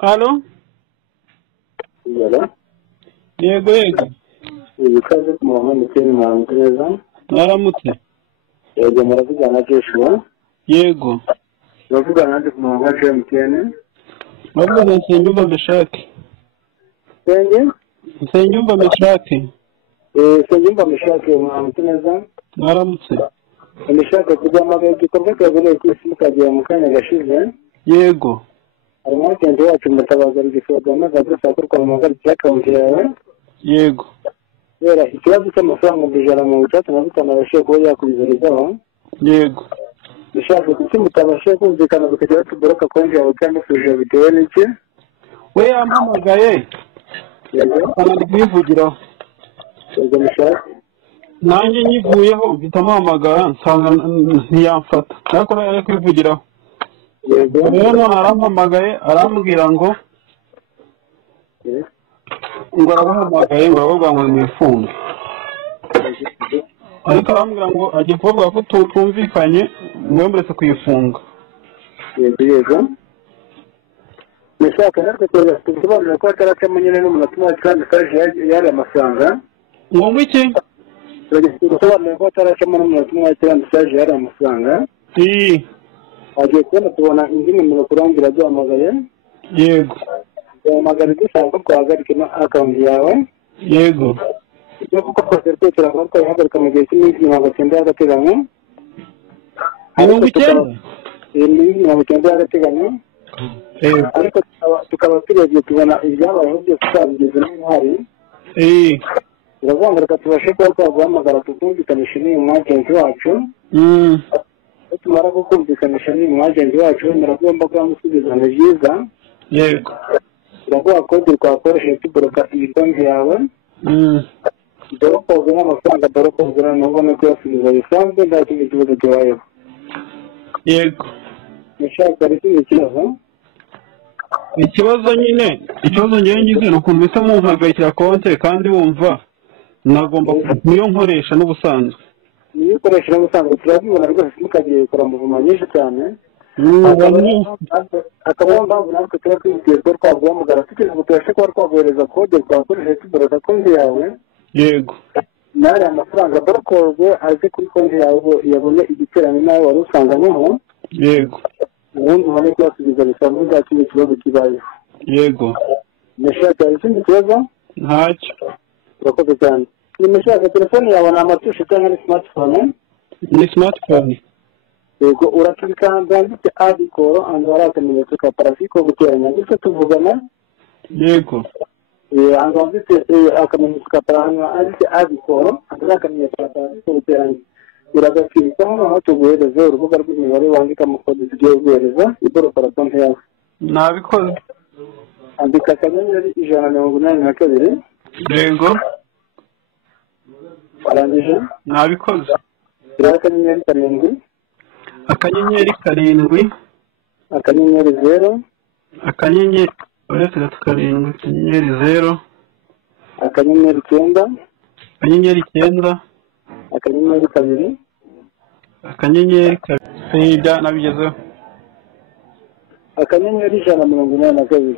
Halo? Yala. Yego yego. Ibikaze ku muhanda cyane mwangereza. Naramutse. Yego muravugana Joshua. Yego. Muravugana ndi ku muhanda cyane. Mwavuze Nsengiyumva Meshaki. Nsengiyumva Meshaki. Nsengiyumva Meshaki mwangereza. Naramutse. Meshaki kujyamaga igikorwa cyabereye ku isi mukagiye mu kanya gashize. Yego. Arimo cyane wacu mutabaza igisoga magaze sakurwa mu magari cy'account yawe. Yego. Yera ikibazo cy'amafaranga bijana mu bitatu na bitanu abashe kuba yakubizarizaho. Yego. Bishaka kuki mutabashe kumvikana bikajya batuboroka konje yawe kandi suje bitewe n'iki? We yampamagaye. Yego. Kandi kwivugiraho. Yego Meshaki. Nanjye nyivuyeho bitamuhamagara nsanga ntiyamfata. Ariko nawe kwivugiraho. Yego. Rero arampamagaye arambwira ngo arabahamagaye ngo aravuga ngo nifunge. Ariko arambwira ngo agiye kuvuga ko tutumvikanye mwemberetse kuyifunga. Yego. Meshaki natwe tusobanura ko atarakamo nyine n'umuntu wacu kandi kaje yari amafaranga. Ngo iki? Tusobanura ko atarakamo n'umuntu wacu kandi kaje yari amafaranga. Agiye kubona tubona indi nimero kurangira duhamagaye. Yego. Duhamagara dushaka guhagarika account yawe. Yego. Ibyo kuko twese turavuga yahagarika mu gihe cy'iminsi 90 y'agateganyo. Mirongo icyenda y'agateganyo. Ariko tukaba turebye tubona ibyabayeho byose twabigeze n'intwari. Turavuga reka tubashe kuba twaguhamagara tukumvikanisha n'uyu mwagenti wacu. Tumara gukumvikanisha n'uyu mwagenti wacu muragomba kubamusubiza mu byiza. Yego. Turavuga ko twakoresheje tuboroka iyi konti yawe. Dore ko ubona amafaranga dore ko ubona n'ubona ko yasubiza bisanzwe nta kindi kibazo kibayeho. Yego. Meshaki ari ikibazo? Ikibazo nyine ikibazo ngewe ngize ni ukuntu bisa mumpagayikira konti kandi wumva nagomba niyo nkoresha n'ubusanzwe. Niyo ukoresha n'ubusanzwe turabibona rwose mukagiye gukora muvuma nyinshi cyane. Akaba mpamvu natwe tuba twibwiye ko twaguhamagara tugira ngo tubashe kuba twaguhereza kode twakoresheje tuboroka konti yawe. Yego. Nari amafaranga barakozwe aze kuri konti yawe yabone igiterane nawe wari usanganyemo. Yego. Ubundi ubone ko yasubiza bisanzwe nta kindi kibazo kibayeho. Yego. Meshaki hari ikindi kibazo? Ntacyo. Urakoze cyane. Ni Meshaki telefone yawe ni amatushe cyangwa ni smartphone? Ni smartphone. Yego urakibikanda ndetse adikoro andi warakamenyetso ka parafiko guteranya ndetse tuvugana. Yego. Andi ndetse akamenyetso ka parafiko ndetse adikoro andi warakamenyetso ka parafiko guteranya. Uragakirika hano tuguhereze urubuga rw'imibare wandikamo kode tugiye guhereza iboroka konti yawe. Nabikoze. Andika akanyenyeri 182. Yego. Arangije? Nabikoze. Akanyenyeri 7. Akanyenyeri 7. Akanyenyeri 0. Akanyenyeri uretse 7. Akanyenyeri 0. Akanyenyeri 9. Akanyenyeri 9. Akanyenyeri 2. Akanyenyeri 2. Nabigezeho. Akanyenyeri 182.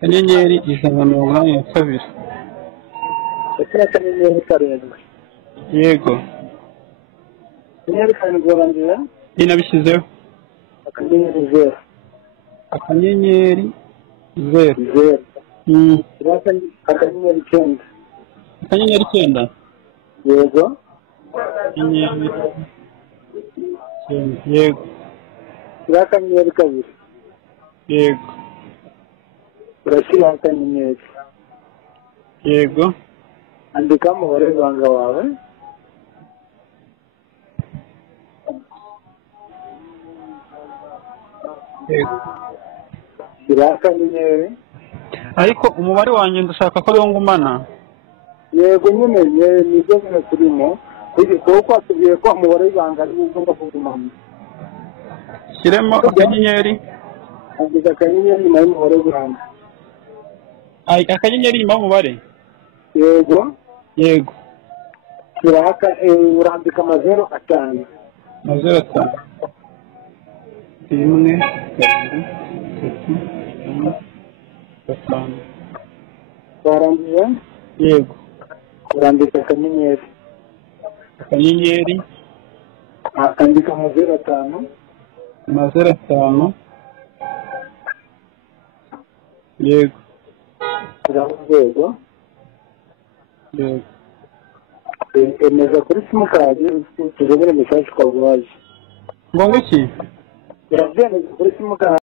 Akanyenyeri 182. Akanyenyeri 7. Yego. Akanyenyeri 7 warangira? Nabishyizeho. Akanyenyeri 0. Akanyenyeri 0. Akanyenyeri 9. Akanyenyeri 9. Yego. Akanyenyeri 9. Yego. Akanyenyeri 2. Yego. Urashyira akanyenyeri. Yego. Andika umubare w'ibanga wawe. Yego. Shyira akanyenyeri. Ariko umubare wanjye ndashaka ko ariwo ngumana. Yego nyine nibyo nyine turimo. Kuko atubwiye ko umubare w'ibanga ari ugomba kugumana. Shyiremo akanyenyeri. Andika akanyenyeri nyuma y'umubare w'ibanga. Akanyenyeri nyuma y'umubare? Yego. Yego. Urandika 0 5. 0 5. 1 2 3 4 5 warangiza yego urandika akanyenyeri akandika 05 yego urarwego yego emeza kuri simukadi tuzobere message kwa waje ngo iki urabyemeza kuri simukadi